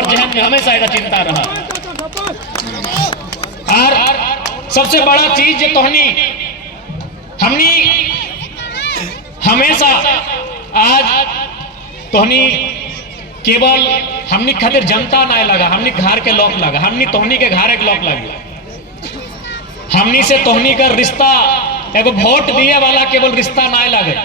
हमार जहन में हमेशा एक चिंता रहा। और सबसे बड़ा चीज जो तोहनी हमनी हमेशा आज तोहनी केवल हमनी खातिर जनता ना लगा, हमनी घर के लोग लगा, हमनी तोहनी के घर एक लोग लगे। हमनी से तोहनी का रिश्ता एगो वोट दिए वाला केवल रिश्ता ना लगे,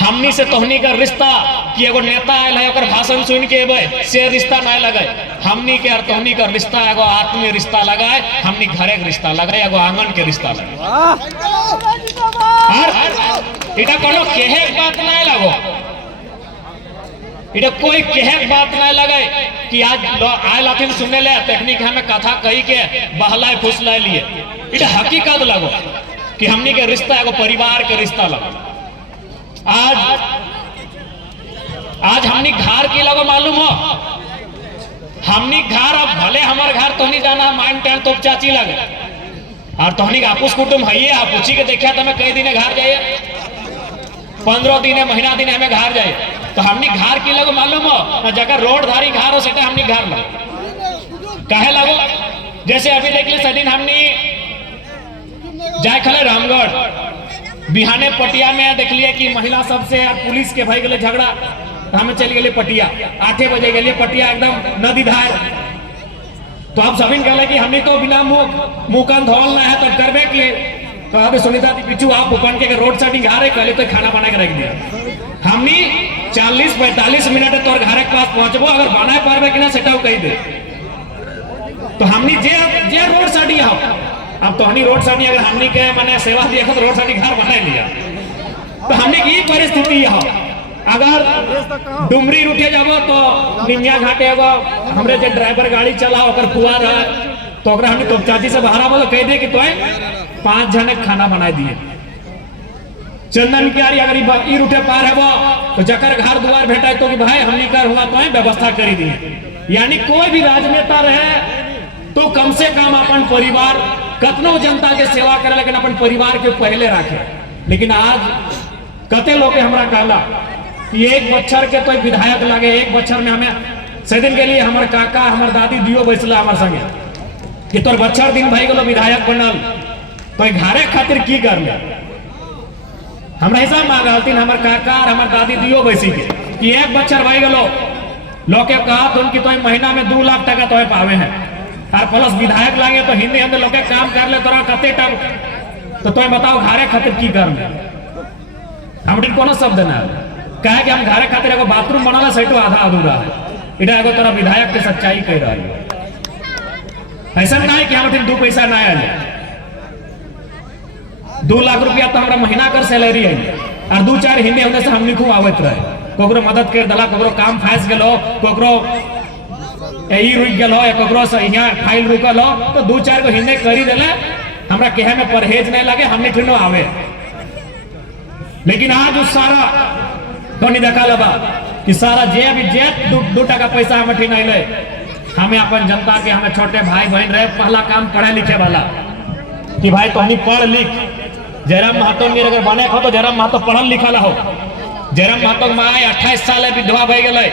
हमनी से तोहनी का रिश्ता कि एगो नेता आयल है ओकर भाषण सुन के से रिश्ता ना लगे। हमनी के और तोहनी का रिश्ता एगो आत्मीय रिश्ता लगाए, हमनी घरे के रिश्ता लगाए, एगो आंगन के रिश्ता लगाए। इटा कोनो केहे बात ना लगो, इटा कोई केहे बात ना लगे कि आज आयल अथिन सुने ले टेक्निक हमें कथा कही के बहलाए फुसलाए लिए। इटा हकीकत लगो कि हमनी के रिश्ता एगो परिवार के रिश्ता लगो। आज हमनी घर की लगो मालूम हो, हमनी घर अब भले हमार घर तोहनी जाना मान टेन तो चाची लगे और तोहनी का आपूस कुटुम है, आप पूछी के देखा तो मैं कई दिन घर जाइए, 15 दिन महीना दिन हमें घर जाए। तो हमनी घर की लगो मालूम हो, जगह रोड धारी घर हो सके हमनी घर लगो कहे लगो। जैसे अभी देख ली सदिन हमनी जाए खले रामगढ़ बिहाने पटिया में देख लिए कि महिला सबसे पुलिस के भाई गए झगड़ा, तो हमें चल गए पटिया 8 बजे गए पटिया एकदम नदी धार। तो आप सभी कहले कि हमने तो बिना मुंह कान धोलना है तो करबे कि तो अभी सुनीता पिछू आप उपन के रोड साइड आ रहे कहले तो खाना बना के रख दिया। हमनी 40-45 मिनट तोर घर के पास पहुंचबो, अगर बना पारबे कि ना सेटाও कही दे। तो हमनी जे रोड साइड आओ, अब तो हनी रोड साइड अगर हमनी के माने सेवा दिया तो रोड साइड घर बना लिया। तो हमनी की परिस्थिति है, अगर डुमरी रूटे जाबो तो निमिया घाटे एगो हमरे जे ड्राइवर गाड़ी चला ओकर पुआ रहा तो ओकरा हमनी तो चाची से बाहर बोलो कह दे कि तोय 5 जने खाना बना दिए। चंदन कियारी अगर ई रूटे पार है वो तो जकर घर द्वार भेटाए तो कि भाई हमनी कर हुआ तो व्यवस्था करी दिए। यानी कोई भी राजनेता रहे तो कम से कम अपन परिवार कतनो जनता के सेवा करे लेकिन अपन परिवार के पहले रखे। लेकिन आज कते लोग हमरा कहला कि एक बच्चर के तो विधायक लगे, एक बच्चर में हमें से दिन के लिए हमारे काका हमारे दादी दियो बैसला हमारे संगे कि तोर बच्चर दिन भाई गलो विधायक बनल तो घरे खातिर की कर ले। हमरा हिसाब मांग रहती हमारे काका और हमारे दादी दियो बैसी के कि एक बच्चर भाई गलो लोग के कहा तुम कि तो महीना में 2 लाख टका तो पावे हैं और प्लस विधायक लागे तो हिंदी हम लोग काम कर ले तोरा कते टक तो तुम बताओ घरे खातिर की कर ले। हमरी कोनो शब्द ना कहे कि हम घरे खातिर एगो बाथरूम बनाला सहित आधा अधूरा है। इटा एगो तोरा विधायक के सच्चाई कह रहा है। ऐसा ना है कि हम 2 पैसा ना आए, 2 लाख रुपया तो हमारा महीना कर सैलरी है और 2-4 हिंदी होने से हमनी खूब आवत रहे। कोकरो मदद कर दला, कोकरो काम फंस गेलो, कोकरो यही रुक गेलो, कोकरो से यहाँ फाइल रुकल हो तो 2-4 को हिंदी करी देले, हमरा कहे में परहेज नहीं लगे, हमने ठिनो आवे। लेकिन आज उस सारा तो नहीं देखा लबा कि सारा जे भी जे 2 टका पैसा हमें ठीक नहीं ले। हमें अपन जनता के हमें छोटे भाई बहन रहे, पहला काम पढ़े लिखे वाला कि भाई तो हनी पढ़ लिख। जयराम महतो मेरे अगर बने हो तो जयराम महतो पढ़ल लिखल हो। जयराम महतो माय 28 साल विधवा भई गेलै,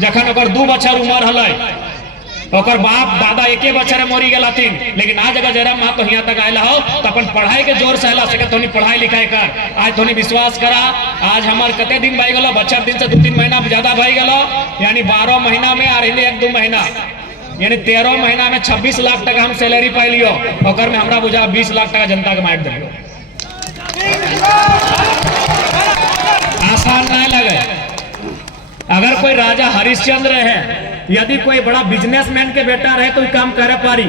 जखन ओकर 2 बच्चा उम्र हलै, ओकर बाप दादा 1 बच्चा मरी गेलथिन। लेकिन आज अगर जयराम महतो यहाँ तक आयल हो तो अपन पढ़ाई के जोर से हला सके तोनी पढ़ाई लिखाई कर। आज तोनी विश्वास करा, आज हमार कते दिन भई गेलो, बच्चा दिन से 2-3 महीना ज्यादा भई गेलो, यानी 12 महीना में और 1-2 महीना यानी 13 महीना में 26 लाख टका हम सैलरी पाई लियो। ओकर में हमरा बुझा 20 लाख टका जनता के मार दियो। आसान ना लगे। अगर कोई राजा हरिश्चंद्र है, यदि कोई बड़ा बिजनेसमैन के बेटा रहे तो काम करे पारी।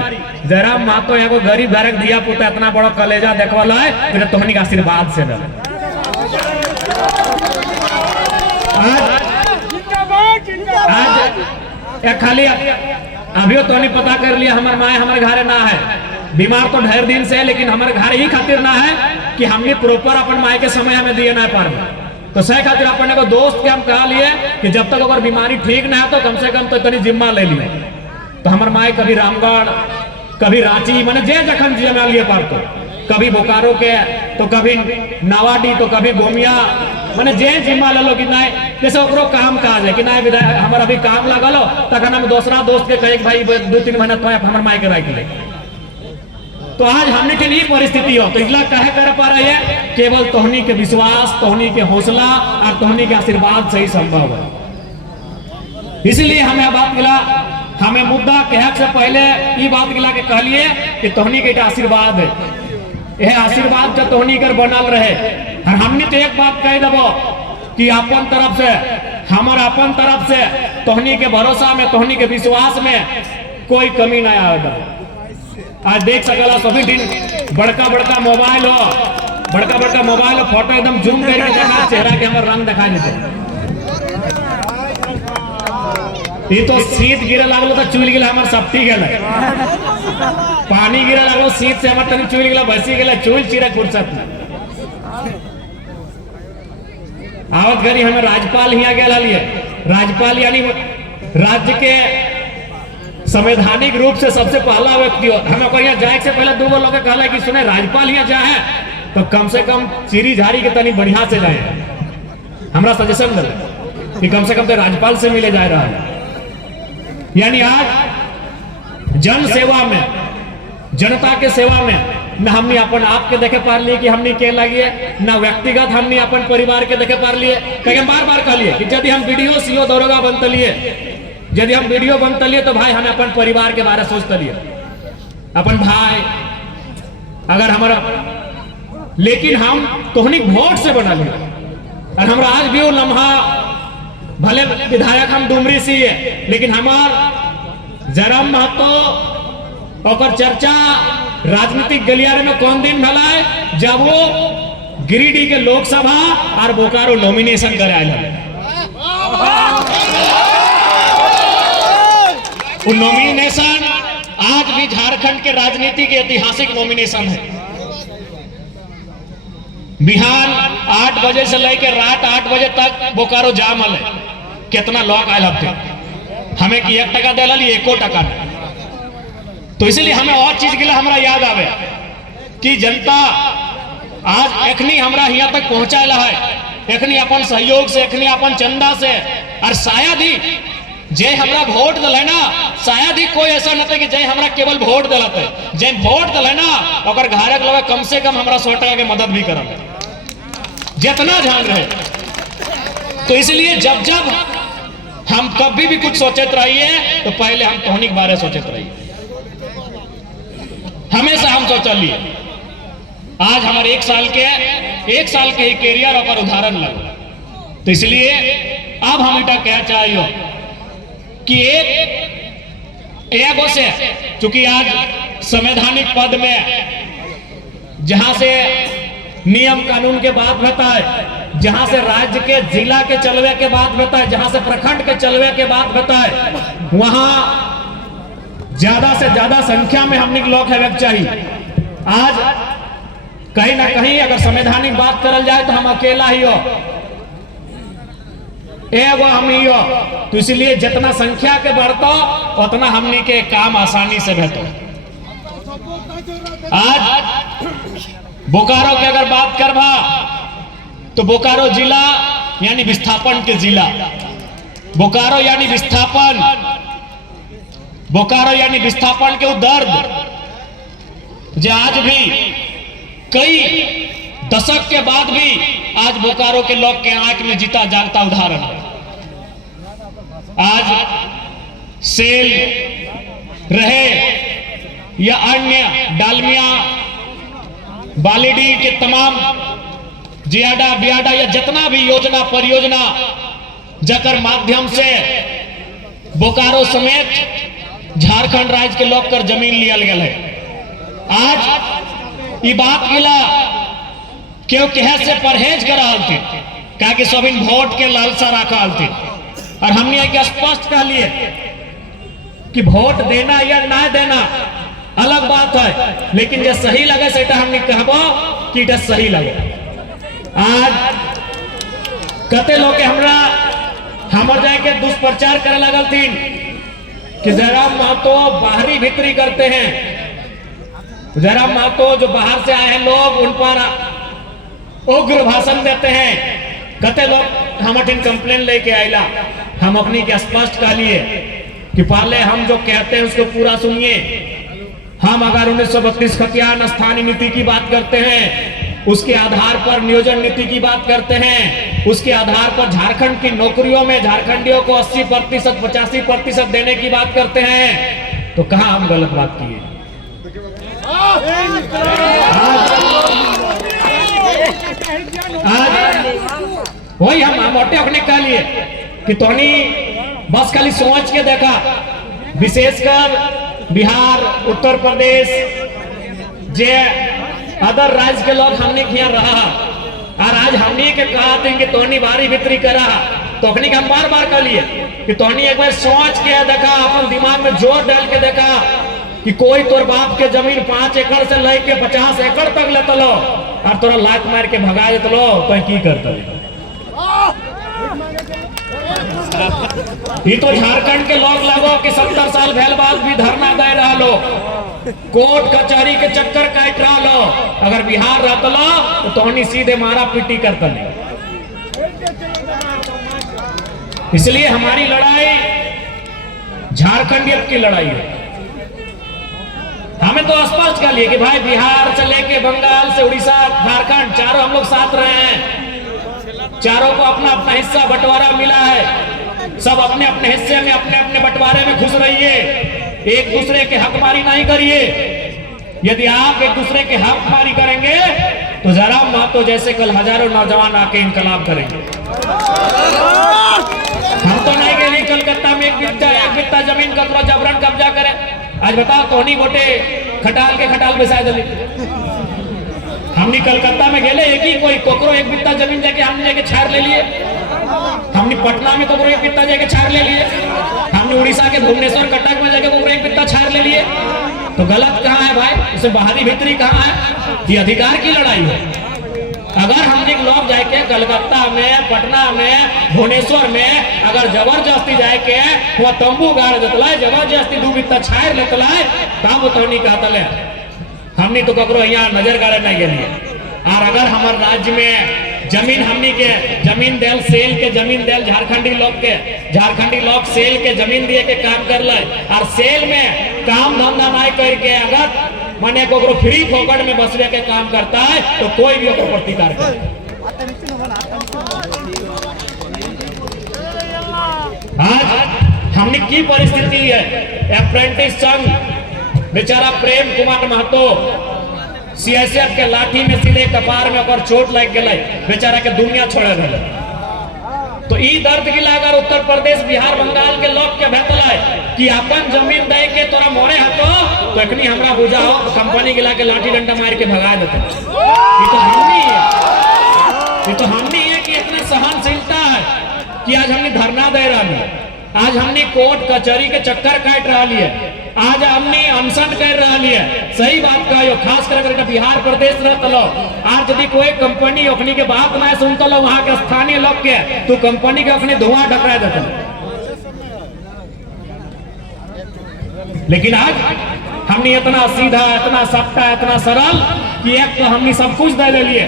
जयराम महतो एगो गरीब घर के दिया पुता इतना बड़ा कलेजा देखवाला है फिर तोहनी के आशीर्वाद से दल। आज खाली अभी तो नहीं पता कर लिया हमारे माए हमारे घरे ना है, बीमार तो ढेर दिन से है, लेकिन हमारे घर ही खातिर ना है कि हमने प्रॉपर अपन माए के समय हमें दिए ना पार। तो सही खातिर अपने को दोस्त के हम कहा लिए कि जब तक अगर बीमारी ठीक ना है तो कम से कम तो इतनी जिम्मा ले लिए। तो हमारे माए कभी रामगढ़ कभी रांची मैंने जे जखन जिम्मा लिए पार कभी बोकारो के तो कभी नावाडी तो कभी गोमिया मैंने जे जिम्मा ले लो कि नहीं जैसे ओकरो काम काज है कि नहीं विधायक हमारा अभी काम लगा लो तखन हम दूसरा दोस्त के कहे भाई 2-3 महीना तो हमारे माई के रख ले। तो आज हमने के लिए परिस्थिति हो तो इगला कहे कर पा रहा है केवल तोहनी के विश्वास तोहनी के हौसला और तोहनी के आशीर्वाद से ही संभव है। इसलिए हमें बात गिला हमें मुद्दा कहे से पहले ये बात गिला के कह लिए कि तोहनी के आशीर्वाद है यह आशीर्वाद जो तोहनी कर बनल रहे और हमने तो एक बात कह दबो कि अपन तरफ से हमारा अपन तरफ से तोहनी के भरोसा में तोहनी के विश्वास में कोई कमी नहीं आएगा। आज देख सकला सभी दिन बड़का मोबाइल हो फोटो एकदम जूम करके देखा चेहरा के हमारा रंग दिखाई देते ये तो शीत गिरे लागलो तो चूल गिला हमार सप्ती गेल पानी गिरे लागलो शीत से हमार तनी चूल गिला बसी गेल चूल चिरा फुर्सत में आवत घड़ी हमें राज्यपाल हिया गेल हलिए राज्यपाल यानी राज्य के संवैधानिक रूप से सबसे पहला व्यक्ति हमें कहिया जाए से पहले 2 लोग कहला कि सुने राज्यपाल हिया जाए तो कम से कम चिरी झाड़ी के तनी बढ़िया से जाए हमरा सजेशन दे कि कम से कम तो राज्यपाल से मिले जाए रहा है। यानी आज जन सेवा में जनता के सेवा में न हमने अपन आप के देखे पार लिए कि हमने के लगी न व्यक्तिगत हमने अपन परिवार के देखे पार लिए कहीं बार कह लिए कि यदि हम वीडियो सीओ दरोगा बनते लिए यदि हम वीडियो बनते लिए तो भाई हमें अपन परिवार के बारे सोचते लिए अपन भाई अगर हमारा लेकिन हम तोहनी वोट से बना लिए और हमारा आज भी वो लम्हा भले विधायक हम डुमरी सी है लेकिन हमार जरम महतो और चर्चा राजनीतिक गलियारे में कौन दिन भला है जब वो गिरिडीह के लोकसभा और बोकारो नॉमिनेशन कराए वो नॉमिनेशन आज भी झारखंड के राजनीति के ऐतिहासिक नॉमिनेशन है। बिहान 8 बजे से लेकर रात 8 बजे तक बोकारो जाम है कितना लोग आए हफ्ते हमें कि 1 टका दिला लिए 1 टका नहीं तो इसलिए हमें और चीज के लिए हमारा याद आवे कि जनता आज एखनी हमरा यहाँ तक पहुंचाला है एखनी अपन सहयोग से एखनी अपन चंदा से और शायद ही जे हमरा वोट दिले ना शायद ही कोई ऐसा नहीं कि जे हमरा केवल वोट दिलाते जे वोट दिले ना और घर के लोग कम से कम हमरा 100 टका के मदद भी करल जितना ध्यान रहे। तो इसलिए जब जब हम कभी भी कुछ सोचते रहिए तो पहले हम तोहनी के बारे सोचते रहिए हमेशा हम सोचलिए आज हमारे 1 साल के ही कैरियर और उदाहरण लगा तो इसलिए अब हम इटा क्या चाहिए कि एक से चूंकि आज संवैधानिक पद में जहां से नियम कानून के बात होता है जहां से राज्य के जिला के चलवे के बात होता है जहां से प्रखंड के चलवे के बात होता है वहां ज्यादा से ज्यादा संख्या में हमने लोग है चाहिए। आज कहीं ना कहीं अगर संवैधानिक बात करल जाए तो हम अकेला ही हो एगो हम ही हो तो इसलिए जितना संख्या के बढ़ता उतना हमने के काम आसानी से बेहतर। आज बोकारो की अगर बात करबा तो बोकारो जिला यानी विस्थापन के जिला बोकारो यानी विस्थापन बोकारो यानी विस्थापन के दर्द जो आज भी कई दशक के बाद भी आज बोकारो के लोग के आंख में जीता जागता उदाहरण है। आज सेल रहे या अन्य डालमिया बालीडी के तमाम जियाडा बियाडा या जितना भी योजना परियोजना जकर माध्यम से बोकारो समेत झारखंड राज्य के लोग कर जमीन लिया गया है। आज ये बात गिला क्यों कहे से परहेज कर रहा थे क्या कि सब इन वोट के लालसा रखा थे और हमने एक स्पष्ट कह लिए कि वोट देना या ना देना अलग बात है लेकिन जो सही लगे से हमने कहबो कि ये सही लगे। आज कते लोग हमरा हमर जाए के दुष्प्रचार करे लगल थीन कि जयराम महतो बाहरी भीतरी करते हैं जरा महतो जो बाहर से आए हैं लोग उन पर उग्र भाषण देते हैं। कते लोग हम कंप्लेन लेके आइला, हम अपनी के स्पष्ट कह लिए कि पहले हम जो कहते हैं उसको पूरा सुनिए। हम अगर 1932 खतियान स्थानीय नीति की बात करते हैं, उसके आधार पर नियोजन नीति की बात करते हैं, उसके आधार पर झारखंड की नौकरियों में झारखंडियों को 80% 85% देने की बात करते हैं, तो कहां हम गलत बात किए? आज वही हम मोटे अपने कह लिए कि तोनी बस खाली सोच के देखा, विशेषकर बिहार, उत्तर प्रदेश जे अदर राज्य के लोग हमने किया रहा और आज हमने के कहा थे कि तोनी बारी भीतरी करा, तो हम बार बार कह लिए कि तोनी एक बार सोच के देखा, अपन दिमाग में जोर डाल के देखा कि कोई तोर बाप के जमीन 5 एकड़ से लेके 50 एकड़ तक लेते लो और तोरा लात मार के भगा देते लो, तो की करते? ये तो झारखंड के लोग लगो कि 70 साल भेल बाद भी धरना दे रहा लो, कोर्ट कचहरी के चक्कर काट रहा लो। अगर बिहार रहता लो तो तोहनी सीधे मारा पीटी करता नहीं। इसलिए हमारी लड़ाई झारखंडियत की लड़ाई है। हमें तो स्पष्ट कर लिए कि भाई बिहार से लेके बंगाल से उड़ीसा, झारखंड, चारों हम लोग साथ रहे हैं। चारों को अपना अपना हिस्सा बंटवारा मिला है। सब अपने अपने हिस्से में अपने अपने बंटवारे में घुस रहिए, एक दूसरे के हकमारी नहीं करिए। यदि आप एक दूसरे के हकमारी करेंगे तो जरा महतो जैसे कल हजारों नौजवान आके इनकलाब करेंगे। हम तो नहीं गए कलकत्ता में एक बित्ता जमीन कतरो जबरन कब्जा करे। आज बताओ तोनी गोटे खटाल के खटाल बेचा दिली। हमने कलकत्ता में गेले एक ही कोई कोकरो एक बित्ता जमीन जाके हमने जाके छाड़ ले लिए। हमने पटना में कोकरो एक बित्ता जाके छाड़ ले लिए। हमने उड़ीसा के भुवनेश्वर कटक में जाके कोकरो एक बित्ता छाड़ ले लिए। तो गलत कहाँ है भाई? इसमें बाहरी भीतरी कहाँ है? ये अधिकार की लड़ाई है। अगर हमने लोग जाके कलकत्ता में, पटना में, भुवनेश्वर में अगर जबरदस्ती जाके वह तंबू गाड़ देतला, जबरदस्ती दू बित्ता छाड़ लेतला, तब तो नहीं कहतले हमने तो ककरो यहाँ नजर गाड़े नहीं गेलिए। और अगर हमारे राज्य में जमीन हमनी के जमीन देल सेल के जमीन देल झारखंडी लोग सेल के जमीन दिए के काम कर ले और सेल में काम धंधा नहीं करके अगर माने को फ्री फोकट में बसवे के काम करता है तो कोई भी उसको प्रतिकार करे। आज हमने की परिस्थिति है, अप्रेंटिस संघ बेचारा प्रेम कुमार महतो सीएसएफ के लाठी में सीधे कपार में और चोट लग गए, बेचारा के दुनिया छोड़े गए। तो ई दर्द गिला अगर उत्तर प्रदेश, बिहार, बंगाल के लोग के भेटल है कि अपन जमीन दे के तोरा मोरे हतो तो अखनी हमरा बुझा हो तो कंपनी गिला के लाठी डंडा मार के भगा देते। ये तो हमनी है, ये तो हमनी है कि इतनी सहनशीलता है कि आज हमने धरना दे रहा है, आज हमने कोर्ट कचहरी के चक्कर काट रहा है, आज हमने अनशन कर रहा है। सही बात कहो, खास करके बिहार प्रदेश रहता लो, आज यदि कोई कंपनी अपनी के बात ना सुनता लो वहां के स्थानीय लोग के तो कंपनी के अपने धुआं ढकरा देता। लेकिन आज हमने इतना सीधा, इतना सप्ता, इतना सरल कि एक तो हमने सब कुछ दे लिए,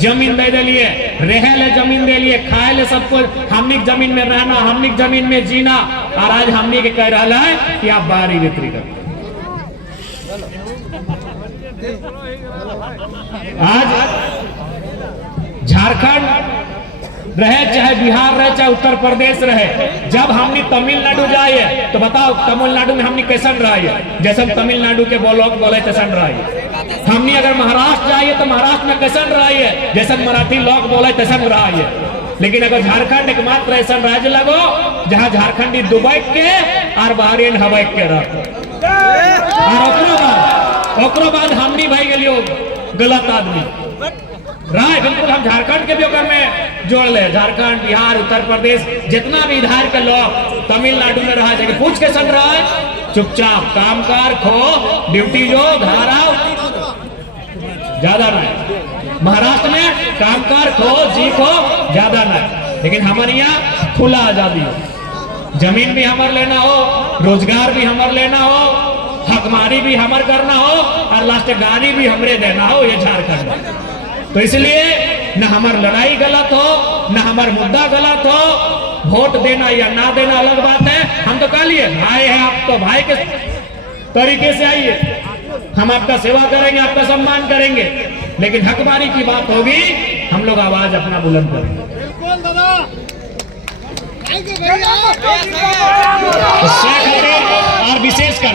जमीन दे लिए, रहे ले जमीन दे लिए, खाए ले सब कुछ, हमने जमीन में रहना, हमने जमीन में जीना। और आज हमने के कह रहा है कि आप बाहरी बिक्री कर। आज झारखंड रहे चाहे बिहार रहे चाहे उत्तर प्रदेश रहे, जब हमने तमिलनाडु जाए तो बताओ तमिलनाडु में हमने कैसन रहा है, जैसे तमिलनाडु के लोग बोले तैसन रहा है। हमने अगर महाराष्ट्र जाइए तो महाराष्ट्र में कैसन रहा है, जैसे मराठी लोग बोले तैसन रहा है। लेकिन अगर झारखंड एकमात्र ऐसा राज्य लगो जहां झारखंडी दुबई के और बहरीन हवाई के रह और बाद हमनी भाई गलियो गलत आदमी राय। बिल्कुल हम झारखंड के भी में जोड़ ले, झारखंड, बिहार, उत्तर प्रदेश जितना भी इधर के लोग तमिलनाडु में रहा जाके पूछ के सन रहा है, चुपचाप काम कर, खो ड्यूटी जो घर आओ, ज्यादा नहीं। महाराष्ट्र में काम कर, खो जी खो, ज्यादा नहीं। लेकिन हमारे यहाँ खुला आजादी हो, जमीन भी हमारे लेना हो, रोजगार भी हमारे लेना हो, हकमारी भी हमर करना हो और लास्ट गाड़ी भी हमरे देना हो ये झारखंड में। तो इसलिए न हमार लड़ाई गलत हो न हमार मुद्दा गलत हो, वोट देना या ना देना अलग बात है। हम तो कह लिए भाई है, आप तो भाई के तरीके से आइए, हम आपका सेवा करेंगे, आपका सम्मान करेंगे, लेकिन हकमारी की बात होगी हम लोग आवाज अपना बुलंद करेंगे। और विशेष कर